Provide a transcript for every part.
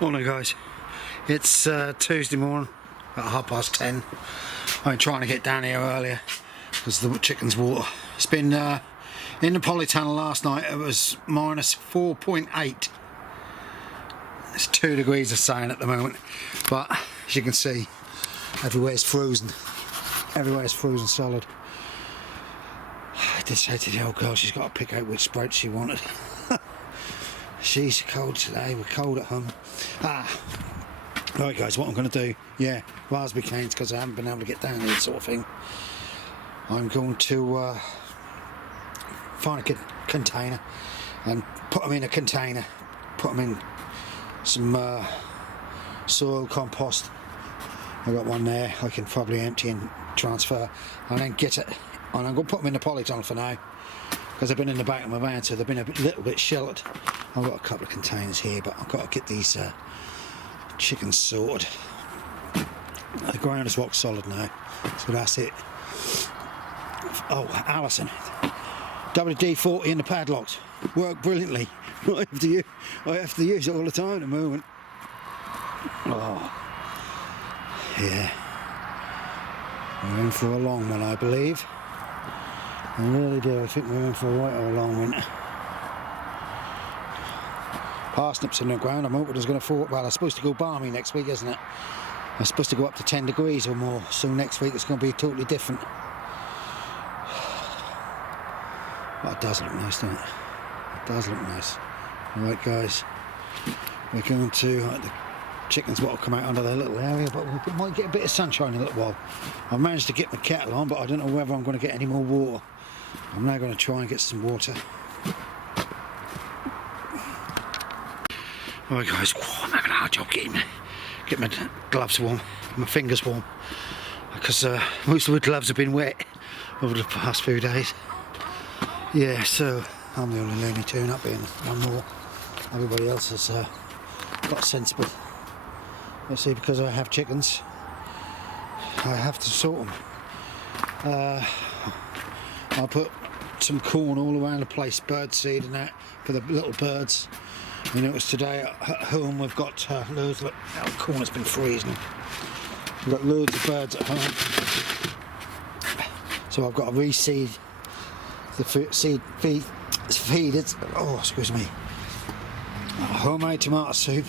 Morning guys, it's Tuesday morning at 10:30. I'm trying to get down here earlier because the chicken's water. It's been in the polytunnel last night. It was minus 4.8. It's 2 degrees of sun at the moment, but as you can see, everywhere's frozen. Everywhere's frozen solid. I did say to the old girl she's got to pick out which sprouts she wanted. She's cold today, we're cold at home. Right guys, what I'm going to do, raspberry canes, because I haven't been able to get down here sort of thing. I'm going to find a container and put them in a container, put them in some soil compost. I've got one there, I can probably empty and transfer, and then get it, and I'm going to put them in the polytunnel for now, because they've been in the back of my van, so they've been a little bit sheltered. I've got a couple of containers here, but I've got to get these chickens sorted. The ground is rock solid now, so that's it. Oh, Allison, WD-40 in the padlocks work brilliantly. I have to use it all the time at the moment. Oh, yeah. We're in for a long one, I believe. I really do. I think we're in for a right or a long winter. Parsnips in the ground. I'm hoping it's going to fall. Well, it's supposed to go balmy next week, isn't it? It's supposed to go up to 10 degrees or more. So next week it's going to be totally different. But it does look nice, doesn't it? It does look nice. Alright guys, we're going to the chickens will come out under their little area, but we might get a bit of sunshine in a little while. I've managed to get my kettle on, but I don't know whether I'm going to get any more water. I'm now going to try and get some water. Alright guys, I'm having a hard job getting my gloves warm, my fingers warm, because most of the gloves have been wet over the past few days. Yeah, so I'm the only Looney Tune up here, one more. Everybody else has got sensible. Let's see, because I have chickens, I have to sort them. I'll put some corn all around the place, bird seed and that, for the little birds. You notice today at home we've got loads of, the corn has been freezing. We've got loads of birds at home. So I've got to reseed the feed. It's, oh, excuse me. Homemade tomato soup.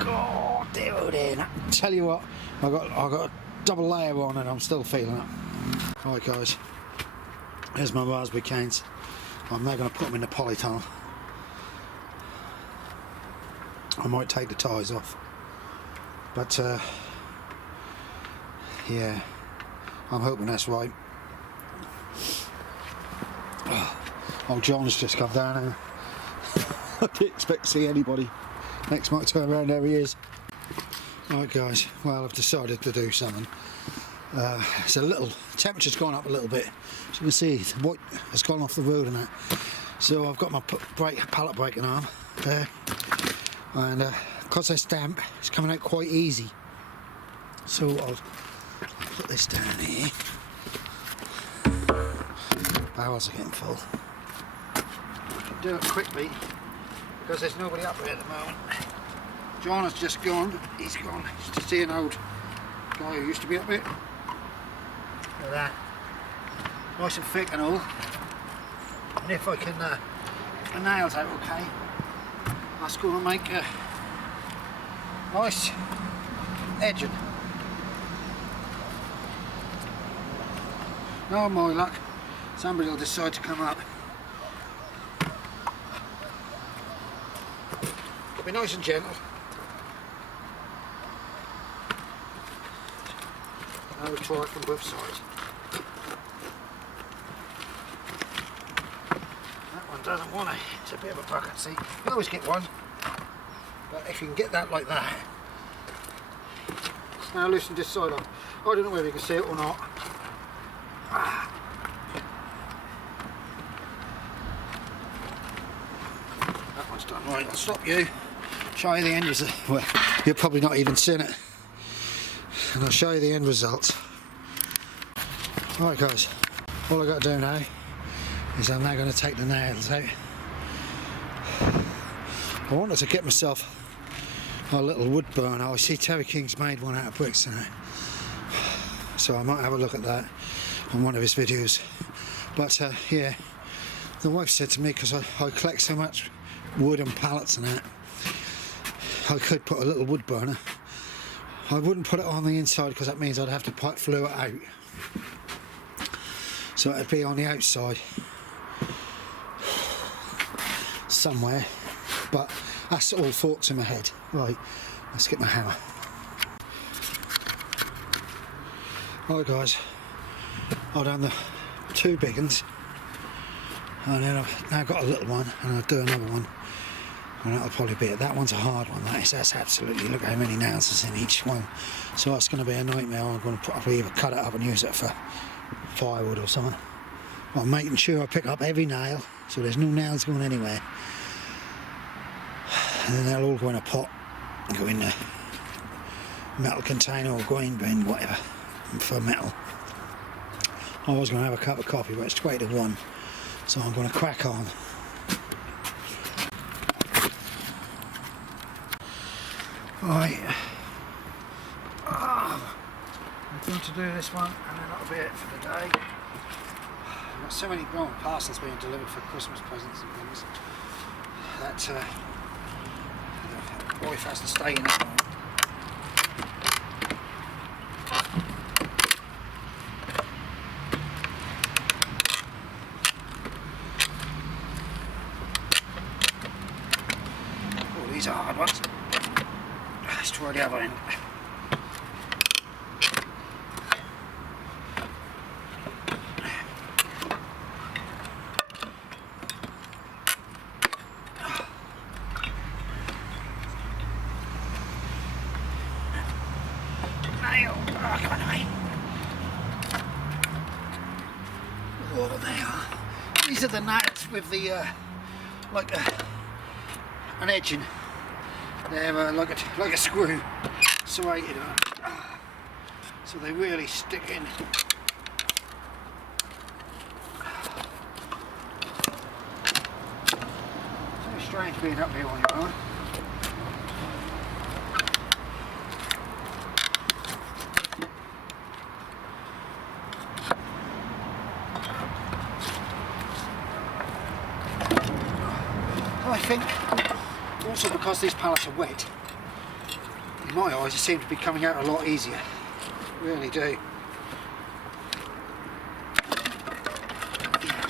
God, dear, oh dear. Tell you what, I got a double layer on and I'm still feeling it. Alright guys, here's my raspberry canes. I'm now going to put them in the polytunnel. I might take the ties off, but yeah, I'm hoping that's right. Oh, John's just come down here. I didn't expect to see anybody. Next might turn around, there he is. Right guys, well I've decided to do something. It's a little, temperature's gone up a little bit. As you can see, the white has gone off the road and that. So I've got my pallet breaking arm there. And because it's damp, it's coming out quite easy. So I'll put this down here. Barrels are getting full. I can do it quickly because there's nobody up here at the moment. John has just gone. He's gone. Just to see an old guy who used to be up here. Look at that. Nice and thick and all. And if I can get the nails out okay, that's going to make a nice edging. No my luck, somebody will decide to come up. It'll be nice and gentle. Now we'll try it from both sides. That one doesn't want to, it's a bit of a bucket, see. You can always get one, but if you can get that like that. Now loosen this side up. I don't know whether you can see it or not. That one's done. Right, I'll stop you. Show you the end result. Well, you're probably not even seen it. And I'll show you the end result. Alright guys, all I've got to do now is I'm now going to take the nails out. I wanted to get myself our little wood burner. I see Terry King's made one out of bricks now, so I might have a look at that on one of his videos. But yeah, the wife said to me, because I collect so much wood and pallets and that, I could put a little wood burner. I wouldn't put it on the inside because that means I'd have to pipe fluid out, so it'd be on the outside somewhere, but that's all thoughts in my head. Right, let's get my hammer. Right guys, I've done the 2 big ones, and then I've now got a little one, and I'll do another one, and that'll probably be it. That one's a hard one, that's absolutely, look how many nails is in each one, so that's going to be a nightmare. I'm going to probably either cut it up and use it for firewood or something. I'm making sure I pick up every nail so there's no nails going anywhere, and then they'll all go in a pot and go in a metal container or grain bin, whatever, for metal. I was going to have a cup of coffee, but it's 20 to 1, so I'm going to crack on. Right, I'm going to do this one, and then that'll be it for the day. I've got so many parcels being delivered for Christmas presents and things that the wife has to stay in at night. Oh, these are hard ones. Let's try the other end. Oh, they are. These are the nails with the like an edging. They're like a screw serrated up, so they really stick in. So strange being up here on your own. I think also because these pallets are wet, in my eyes they seem to be coming out a lot easier, really do. Yeah,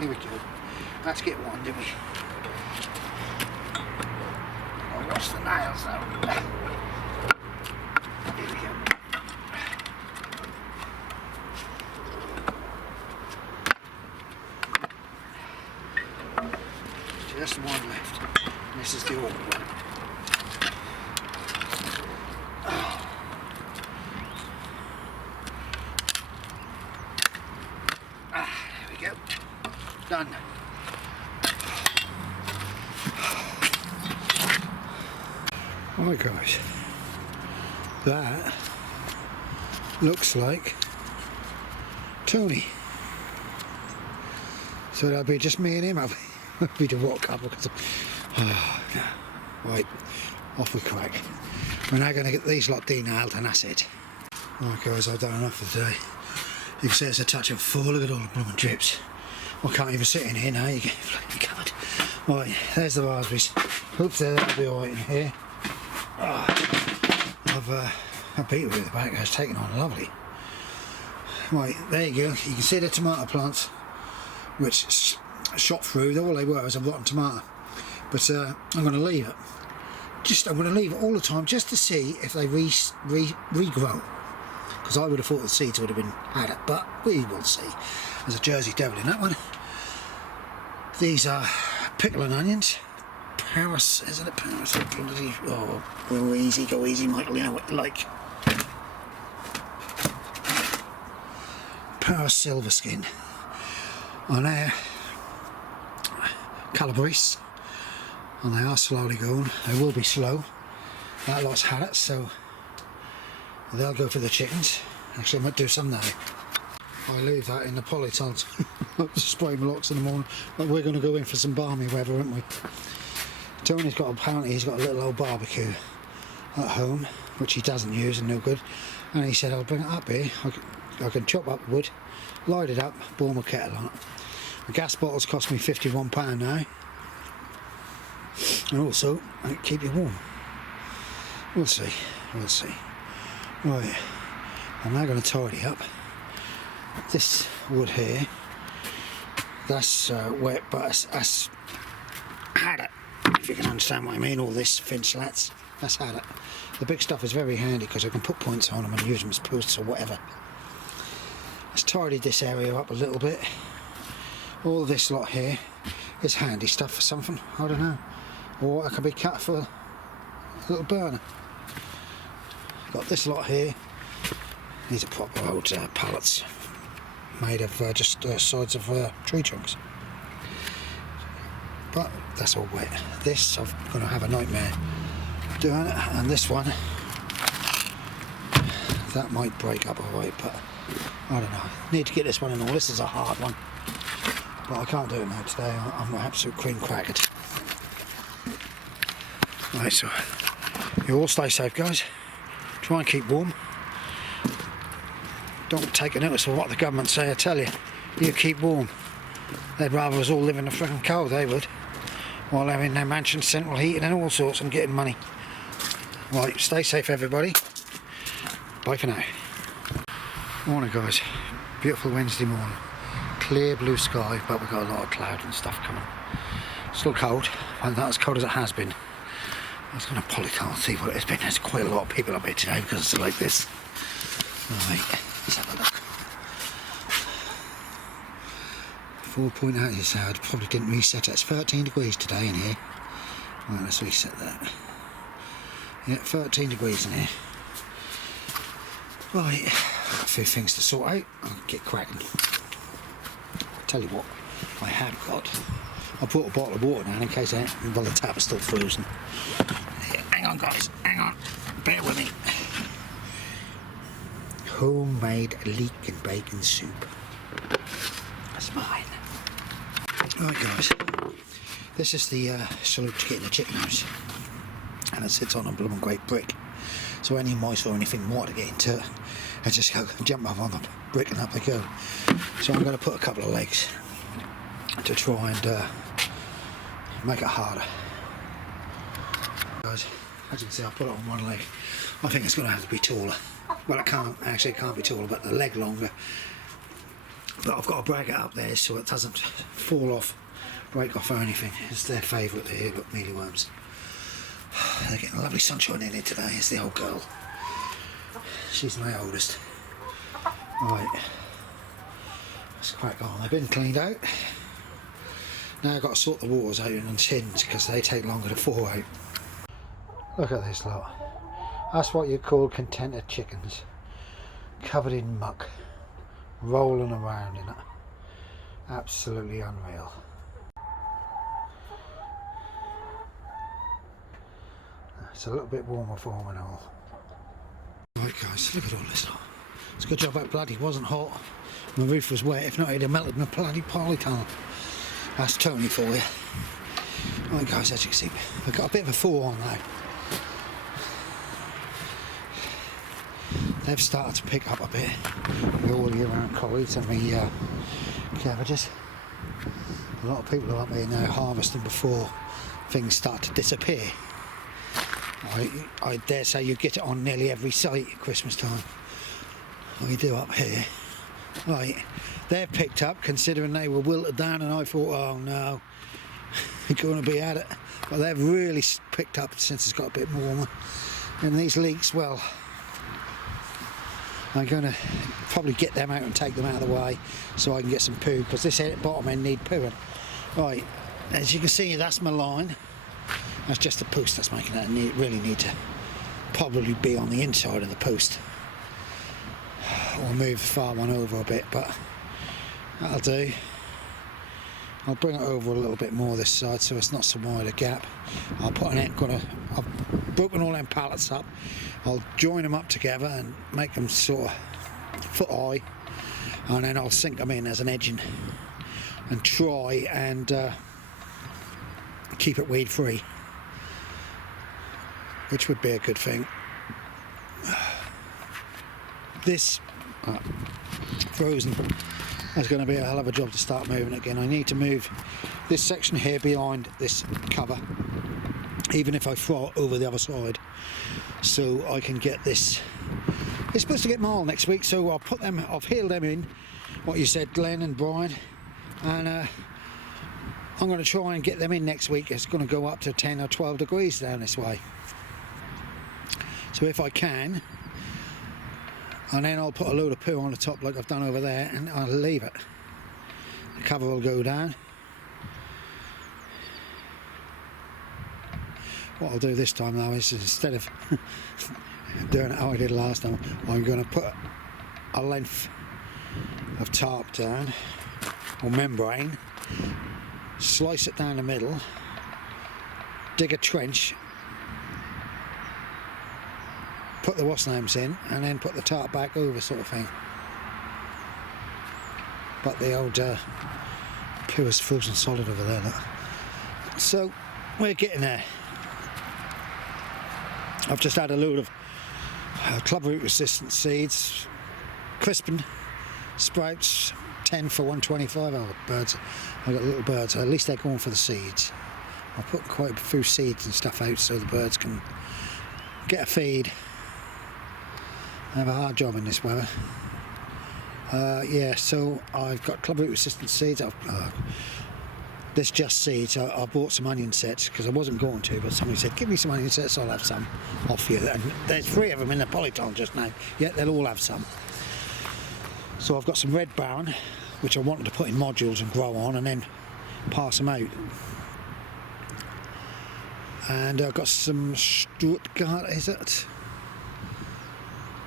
here we go. Let's get one, didn't we? I'll watch the nails though. Here we go. Just one left. This is the awkward one. There we go. Done. Right guys, that looks like Tony. So that'll be just me and him, we do walk up because right, off we crack. We're now going to get these lot denailed and that's it. Right guys, I've done enough for today. You can see it's a touch of full. Look at all the blooming drips. I can't even sit in here now, you get bloody covered. Right, there's the raspberries. Hopefully that'll be alright in here. I've beat it with the back, it's taken on lovely. Right, there you go. You can see the tomato plants, which shot through. All they were was a rotten tomato. But I'm going to leave it. I'm going to leave it all the time just to see if they regrow. Because I would have thought the seeds would have been had it, but we will see. There's a Jersey Devil in that one. These are pickling onions. Paris, isn't it Paris? Oh, go easy, Michael, you know what you like. Paris Silver Skin. On there, Calabrese, and they are slowly going. They will be slow. That lot's had it, so they'll go for the chickens. Actually, I might do some now. I leave that in the polytunnels. Spray my locks in the morning. But we're going to go in for some balmy weather, aren't we? Tony's got, apparently he's got a little old barbecue at home, which he doesn't use and no good. And he said, I'll bring it up here. I can chop up wood, light it up, boil my kettle on it. The gas bottles cost me £51 now. And also, keep you warm. We'll see. Right, I'm now going to tidy up. This wood here, that's wet, but that's haddock, if you can understand what I mean. All this fin slats, that's haddock. The big stuff is very handy because I can put points on them and use them as posts or whatever. Let's tidy this area up a little bit. All this lot here is handy stuff for something, I don't know. Or it can be cut for a little burner. Got this lot here. These are proper old pallets made of just sides of tree trunks. But that's all wet. This, I'm going to have a nightmare doing it, and this one, that might break up alright, but I don't know. Need to get this one in all. This is a hard one, but I can't do it now today. I'm an absolute cream crackered. Right, so you all stay safe, guys. Try and keep warm. Don't take a notice of what the government say. I tell you, you keep warm. They'd rather us all live in the freaking cold, they would, while having their mansions, central heating and all sorts and getting money. Right, stay safe everybody. Bye for now. Morning guys, beautiful Wednesday morning. Clear blue sky, but we've got a lot of cloud and stuff coming. Still cold, and not as cold as it has been. I was going to Polytunnel see what it has been. There's quite a lot of people up here today because it's like this. Right, let's have a look. 4.8 is out. Probably didn't reset it. It's 13 degrees today in here. Right, let's reset that. Yeah, 13 degrees in here. Right, I've got a few things to sort out. I'll get cracking. I'll tell you what, I have got. I brought a bottle of water now in case well, the tap is still frozen. Yeah, hang on guys, hang on. Bear with me. Homemade leek and bacon soup. That's mine. Right guys, this is the salute to get in the chicken house. And it sits on a blooming great brick. So any mice or anything water get into it, I just go jump up on the brick and up they go. So I'm going to put a couple of legs to try and make it harder. Guys, as you can see, I put it on one leg. I think it's going to have to be taller. Well, it can't be taller, but the leg longer. But I've got to break it up there so it doesn't fall off, break off or anything. It's their favourite here, look, mealyworms. They're getting lovely sunshine in here today. It's the old girl. She's my oldest. Right, let's crack on. They've been cleaned out. Now I've got to sort the waters out in tins because they take longer to thaw out. Look at this lot. That's what you call contented chickens. Covered in muck. Rolling around in it. Absolutely unreal. It's a little bit warmer for them and all. Right guys, look at all this lot. It's a good job that bloody wasn't hot. My roof was wet, if not it'd have melted my bloody polytunnel. That's Tony for you. Right guys, as you can see, we've got a bit of a thaw on now. They've started to pick up a bit. The all year round collies and the cabbages. A lot of people are up here now harvesting before things start to disappear. I dare say you get it on nearly every site at Christmas time. We do up here. Right, they've picked up considering they were wilted down and I thought, oh no, they're going to be at it. But they've really picked up since it's got a bit warmer. And these leeks, well, I'm going to probably get them out and take them out of the way so I can get some poo, because this bottom end need pooing. Right, as you can see, that's my line. That's just the post that's making that. I really need to probably be on the inside of the post. Or move the far one over a bit, but that'll do. I'll bring it over a little bit more this side so it's not so wide a gap. I've broken all them pallets up. I'll join them up together and make them sort of foot high, and then I'll sink them in as an edging and try and keep it weed free. which would be a good thing. This frozen is going to be a hell of a job to start moving again. I need to move this section here behind this cover, even if I throw it over the other side, so I can get this. It's supposed to get mild next week, so I'll put them, I've heeled them in, what you said, Glenn and Brian, and I'm going to try and get them in next week. It's going to go up to 10 or 12 degrees down this way, so if I can, and then I'll put a load of poo on the top like I've done over there, and I'll leave it. The cover will go down. What I'll do this time now is, instead of doing it how I did last time, I'm going to put a length of tarp down, or membrane, slice it down the middle, dig a trench, put the wasp names in, and then put the tarp back over, sort of thing. But the old poo is frozen solid over there, look. So we're getting there. I've just had a load of club root resistant seeds, crispin sprouts, 10 for 125. Oh, birds! I've got little birds. At least they're going for the seeds. I'll put quite a few seeds and stuff out so the birds can get a feed. I have a hard job in this weather. Yeah, so I've got club root resistant seeds. This just seeds. I bought some onion sets because I wasn't going to, but somebody said, give me some onion sets, I'll have some off you. And there's 3 of them in the polytunnel just now, yet they'll all have some. So I've got some Red Baron, which I wanted to put in modules and grow on and then pass them out. And I've got some Stuttgart, is it?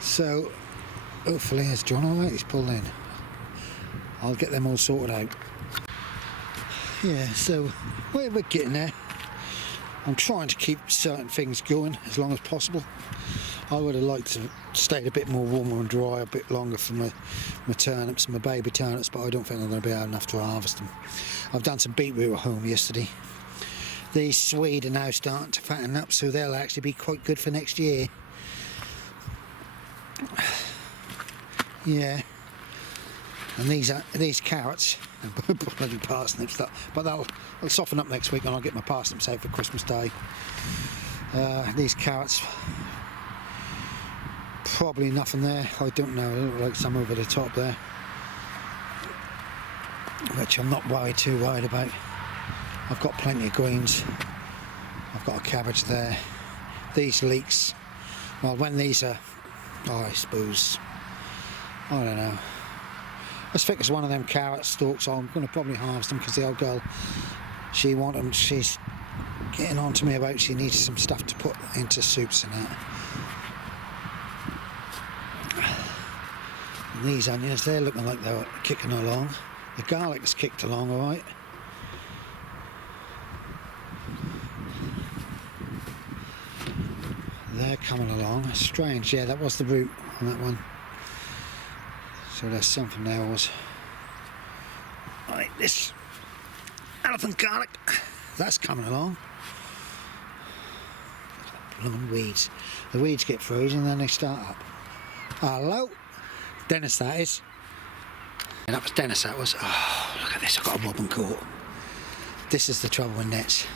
So hopefully, is John alright? He's pulled in. I'll get them all sorted out. Yeah, so we're getting there. I'm trying to keep certain things going as long as possible. I would have liked to stay a bit more warmer and dry a bit longer for my turnips, my baby turnips, but I don't think I'm going to be able enough to harvest them. I've done some beetroot at home yesterday. These Swede are now starting to fatten up, so they'll actually be quite good for next year. Yeah. And these carrots, bloody parsnips, but they'll soften up next week, and I'll get my parsnips out for Christmas Day. These carrots, probably nothing there. I don't know. They look like some over the top there, which I'm not too worried about. I've got plenty of greens. I've got a cabbage there. These leeks, well, when these are, I suppose, I don't know. As thick as one of them carrot stalks, I'm going to probably harvest them because the old girl, she wants them. She's getting on to me about she needs some stuff to put into soups and that. And these onions, they're looking like they're kicking along. The garlic has kicked along all right. They're coming along. It's strange. Yeah, that was the root on that one. So there's something there was. Right, this elephant garlic, that's coming along. Blooming weeds. The weeds get frozen and then they start up. Hello? Dennis, that is. And that was Dennis, that was. Oh, look at this, I've got a robin court. This is the trouble with nets.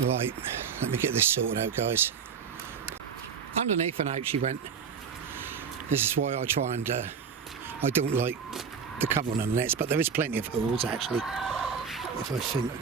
Right, let me get this sorted out, guys. Underneath and out she went. This is why I try and, I don't like the cover on the nets, but there is plenty of holes actually. If I think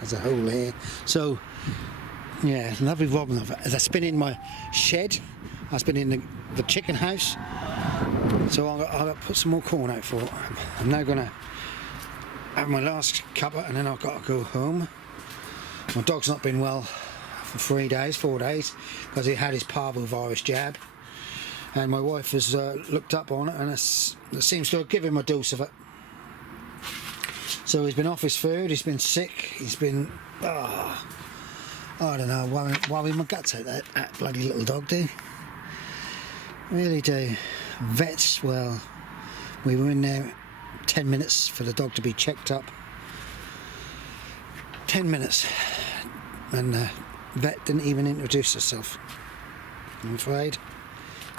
there's a hole here. So, yeah, lovely robin. That's been in my shed. That's been in the chicken house. So I'll put some more corn out for it. I'm now going to have my last cuppa and then I've got to go home. My dog's not been well for 4 days, because he had his parvovirus jab. And my wife has looked up on it and it seems to have given him a dose of it. So he's been off his food, he's been sick, he's been, I don't know, worrying my guts out, that bloody little dog, do. Really do. Vets, well, we were in there 10 minutes for the dog to be checked up. 10 minutes. And vet didn't even introduce herself. I'm afraid.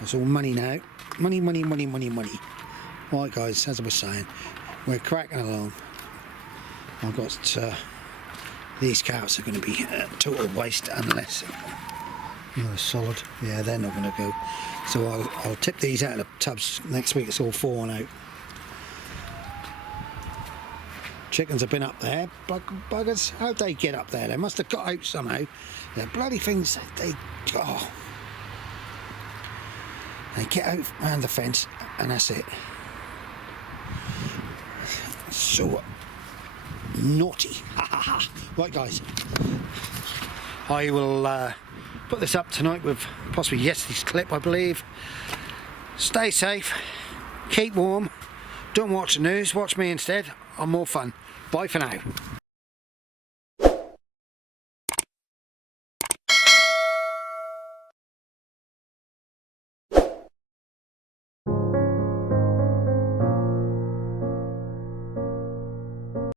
It's all money now. Money, money, money, money, money. Right guys, as I was saying, we're cracking along. I've got these cows are going to be total waste unless solid. Yeah, they're not going to go. So I'll tip these out of the tubs next week. It's all falling out. Chickens have been up there. Buggers, how'd they get up there? They must have got out somehow. The bloody things, they get out around the fence and that's it. So naughty. Right guys, I will put this up tonight with possibly yesterday's clip, I believe. Stay safe, keep warm, don't watch the news, watch me instead. I'm more fun. Bye for now.